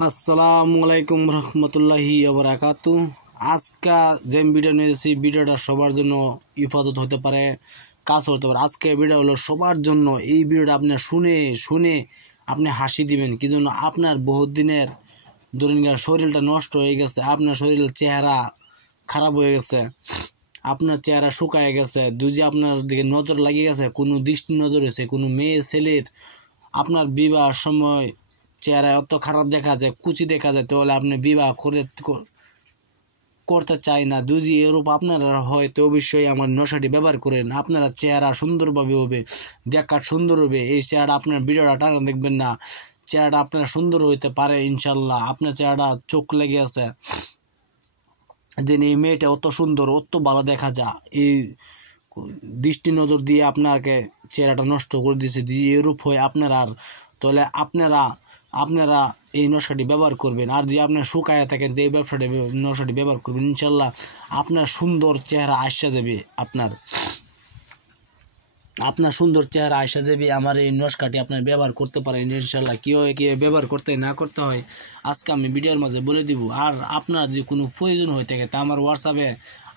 আসসালামু আলাইকুম রহমতুল্লাহি ওবরাকাতু। আজকে যে ভিডিও নিয়েছি ভিডিওটা সবার জন্য ইফাজত হতে পারে, কাজ হতে পারে। আজকে ভিডিও হলো সবার জন্য। এই ভিডিওটা আপনি শুনে শুনে আপনি হাসি দিবেন। কি জন্য? আপনার বহুত দিনের ধরুন শরীরটা নষ্ট হয়ে গেছে, আপনার শরীরের চেহারা খারাপ হয়ে গেছে, আপনার চেহারা শুকায় গেছে, যদি আপনার দিকে নজর লাগিয়ে গেছে, কোনো দৃষ্টি নজর হয়েছে, কোনো মেয়ে ছেলের আপনার বিবাহের সময় চেহারা অত খারাপ দেখা যায়, কুচি দেখা যায়, তাহলে আপনি বিবাহ করতে চাই না। যদি এরূপ আপনারা হয় তো অবশ্যই আমার নশাটি ব্যবহার করেন। আপনারা চেহারা সুন্দরভাবে হবে, দেখার সুন্দর হবে। এই চেহারা আপনার ভিডিওটা টানা দেখবেন না, চেহারাটা আপনার সুন্দর হইতে পারে ইনশাল্লাহ। আপনার চেহারাটা চোখ লেগে আছে যে এই মেয়েটা অত সুন্দর, অত ভালো দেখা যায়, এই দৃষ্টি নজর দিয়ে আপনাকে চেহারাটা নষ্ট করে দিয়েছে। যদি এরূপ হয় আপনার আর, তাহলে আপনারা এই নকশাটি ব্যবহার করবেন। আর যে আপনার শুকায়া থাকেন এই নকশাটি ব্যবহার করবেন, ইনশাল্লাহ আপনার সুন্দর চেহারা আসা যাবে। আপনার সুন্দর চেহারা আসা যাবে। আমার এই নকশাটি আপনার ব্যবহার করতে পারেন ইনশাল্লাহ। কীভাবে ব্যবহার করতে না করতে হয় আজকে আমি ভিডিওর মাঝে বলে দিব। আর আপনার যে কোনো প্রয়োজন হয়ে থাকে তা আমার হোয়াটসঅ্যাপে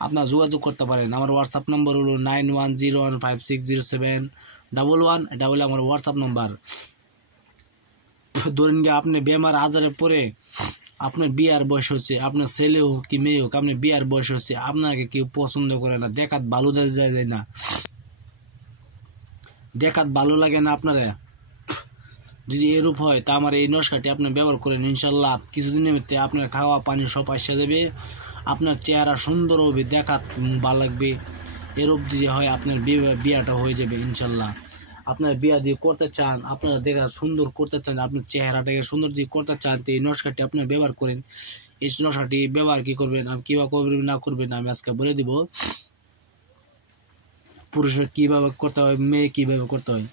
আপনার যোগাযোগ করতে পারেন। আমার হোয়াটসঅ্যাপ নম্বর হলো 9101560711। এটা হলো আমার হোয়াটসঅ্যাপ নম্বর। ধরেন গিয়ে আপনি বেমার আজারের পরে আপনার বিয়ার বয়স হচ্ছে, আপনার ছেলে হোক কি মেয়ে হোক, আপনার বিয়ার বয়স হচ্ছে, আপনাকে কেউ পছন্দ করে না, দেখাত ভালো যায় না, দেখাত ভালো লাগে না আপনারা, যদি এরূপ হয় তা আমার এই নকশাটি আপনি ব্যবহার করেন ইনশাল্লাহ। কিছুদিনের মধ্যে আপনার খাওয়া পানি সব আসা যাবে, আপনার চেহারা সুন্দর হবে, দেখাত ভালো লাগবে। এরূপ যদি হয় আপনার বিয়াটা হয়ে যাবে ইনশাল্লাহ। আপনার বিয়া দিয়ে করতে চান, আপনারা দেখা সুন্দর করতে চান, আপনার চেহারাটাকে সুন্দর দিয়ে করতে চান, তো এই নকশাটি আপনি ব্যবহার করেন। এই নকশাটি ব্যবহার কি করবেন, আমি কীভাবে করবেন না করবেন আমি আজকে বলে দিব। পুরুষের কীভাবে করতে হয়, মেয়ে কীভাবে করতে হয়।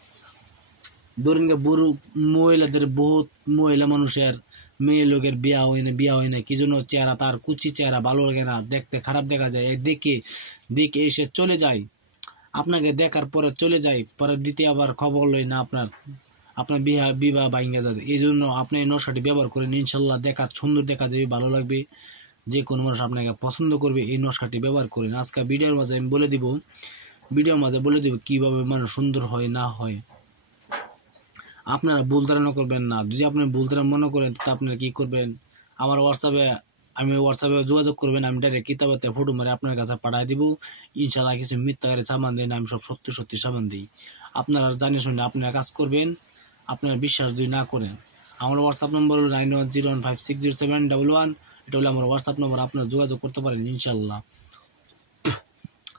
ধরেন বুড়ো মহিলাদের, বহুত মহিলা মানুষের মেয়ে লোকের বিয়া হয় না কি জন্য? চেহারা তার কুচি চেহারা ভালো লাগে না, দেখতে খারাপ দেখা যায়, দেখে এসে চলে যায়, আপনাকে দেখার পরে চলে যায়, পরে দিতে আবার খবর লয় না, আপনার বিবাহ ভাঙ্গা যাবে। এই জন্য আপনি এই নকশাটি ব্যবহার করেন ইনশাল্লাহ। সুন্দর দেখা যাবে, ভালো লাগবে, যে কোনো মানুষ আপনাকে পছন্দ করবে। এই নকশাটি ব্যবহার করেন। আজকে ভিডিওর মাঝে আমি বলে দিব, কীভাবে মানুষ সুন্দর হয় না হয়। আপনারা ভুল ধারণা করবেন না। যদি আপনি ভুল ধারণা মনে করেন তা আপনারা কী করবেন, আমার হোয়াটসঅ্যাপে যোগাযোগ করবেন। আমি ডাইরেক্ট কিতাবাতে ফটো মারে আপনার কাছে পাঠিয়ে দিব ইনশাল্লাহ। কিছু মিথ্যাকারে সামান দিন, আমি সব সত্যি সামান দিই। আপনারা জানে শুনে আপনারা কাজ করবেন, আপনারা বিশ্বাস যদি না করেন। আমার হোয়াটসঅ্যাপ নম্বর হলো 9101560711। এটা হলো আমার হোয়াটসঅ্যাপ নম্বর, আপনারা যোগাযোগ করতে পারেন ইনশাল্লাহ।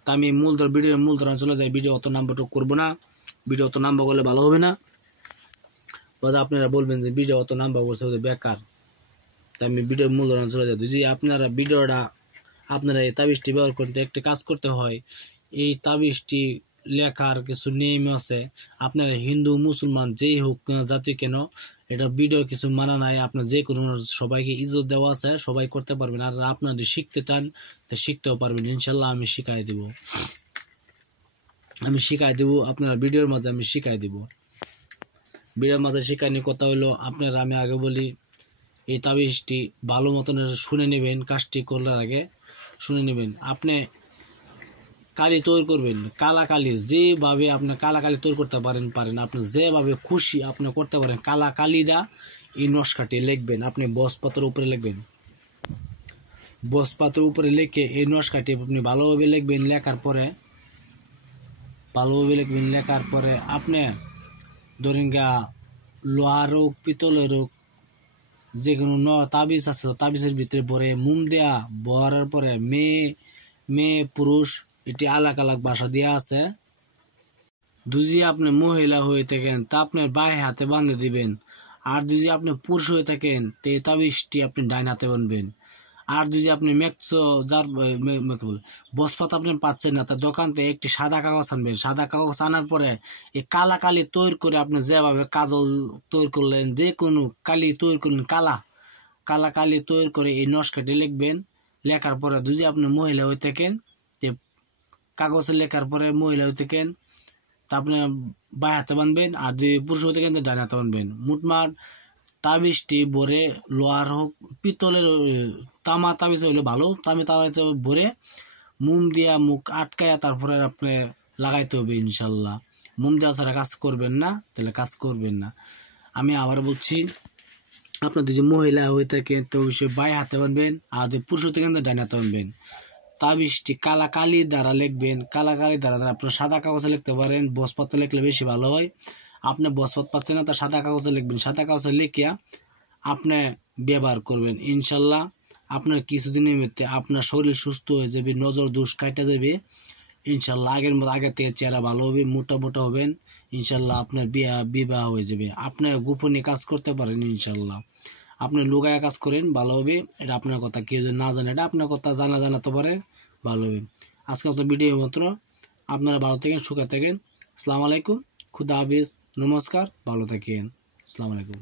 তা আমি ভিডিওর মূল ধরা চলে যাই। ভিডিও অত নাম্বারটুকু করবো না, ভিডিও অত নাম্বার করলে ভালো হবে না। আপনারা বলবেন যে ভিডিও অত নাম্বার করছে বেকার, তাই আমি ভিডিওর মূল ধরন চলে যাই। যদি আপনারা এই তাবিজটি ব্যবহার করতে একটা কাজ করতে হয়। এই তাবিজটি লেখার কিছু নিয়ম আছে। আপনারা হিন্দু মুসলমান যেই হোক জাতি কেন, এটা ভিডিও কিছু মানা নাই। আপনার যে কোনো সবাইকে ইজ্জত দেওয়া আছে, সবাই করতে পারবেন। আর আপনারা যদি শিখতে চান তা শিখতেও পারবেন ইনশাল্লাহ। আমি শিখাই দেব আপনারা ভিডিওর মাঝে আমি শিখাই দিব। ভিডিওর মাঝে শিখানি কথা হলো, আপনারা আমি আগে বলি, এই তাবিজটি ভালো মতন শুনে নেবেন। কাজটি করার আগে শুনে নেবেন। আপনি কালি তৈরি করবেন, কালা কালি, যেভাবে আপনি কালা কালি তৈরি করতে পারেন আপনি যেভাবে খুশি আপনি করতে পারেন। কালা কালিদা এই নকশাটি লিখবেন, আপনি বসপাতের উপরে লিখবেন। বসপাতের উপরে লিখে এই নকশাটি আপনি ভালোভাবে লিখবেন। লেখার পরে আপনি ধরেন লোহার হোক পিতলের হোক, যে কোনো তাবিজ আছে, তাবিজের ভিতরে পরে মোম দেয়া ভরার পরে মেয়ে পুরুষ এটি আলাগ আলাগ ভাষা দেওয়া আছে। যদি আপনি মহিলা হয়ে থাকেন তা আপনার বাঁয়ে হাতে বাঁধে দিবেন। আর যদি আপনি পুরুষ হয়ে থাকেন তো এই তাবিজটি আপনি ডাইন হাতে বাঁধবেন। আর যদি আপনি বসপাত আপনি পাচ্ছেন না, তার দোকান থেকে একটি সাদা কাগজ আনবেন। সাদা কাগজ আনার পরে এই কালা কালি তৈরি করে আপনি যেভাবে কাজল তৈরি করলেন, যে কোনো কালি তৈরি করলেন, কালা কালি তৈরি করে এই নকশাটি লিখবেন। লেখার পরে যদি আপনি মহিলা হয়ে থাকেন যে কাগজে লেখার পরে মহিলা হয়ে থাকেন তা আপনি বাঁ হাতে বাঁধবেন। আর যদি পুরুষ হয়ে থাকেন তো ডান হাতে বাঁধবেন। মোটমাট তাবিজটি ভরে লোহার হোক পিতলের তামা তাবিজ হইলে ভালো, তাবিজ ভরে মোম দিয়া মুখ আটকায়া তারপরে আপনি লাগাইতে হবে ইনশাল্লাহ। মোম দেওয়া ছাড়া কাজ করবেন না, তাহলে কাজ করবেন না। আমি আবার বলছি, আপনাদের যে মহিলা হয়ে থাকে তো অবশ্যই বাই হাতে বানবেন, আর যদি পুরুষ হতে কিন্তু ডাইন হাতে বানবেন। তাবিজটি কালা কালি দ্বারা লিখবেন, কালা কালি দ্বারা আপনার সাদা কাগজে লিখতে পারেন, বসপাতে লিখলে বেশি ভালো হয়। আপনি বসপাত পাচ্ছেন না, তার সাদা কাগজে লিখবেন, সাদা কাগজে লিখিয়া আপনি ব্যবহার করবেন ইনশাল্লাহ। আপনার কিছুদিনের মধ্যে আপনার শরীর সুস্থ হয়ে যাবে, নজর দোষ কাটা যাবে ইনশাল্লাহ। আগের থেকে চেহারা ভালো হবে, মোটা মোটা হবেন ইনশাল্লাহ। আপনার বিবাহ হয়ে যাবে। আপনার গোপনে কাজ করতে পারেন ইনশাল্লাহ। আপনি লুকায়া কাজ করেন, ভালো হবে। এটা আপনার কথা কেউ যদি না জানে, এটা আপনার কথা জানাতে পারে, ভালো হবে। আজকে তো ভিডিও মাত্র। আপনারা ভালো থাকেন, সুখে থাকেন। আসসালামু আলাইকুম, খুদা হাফেজ, নমস্কার, ভালো থাকেন। আসসালামু আলাইকুম।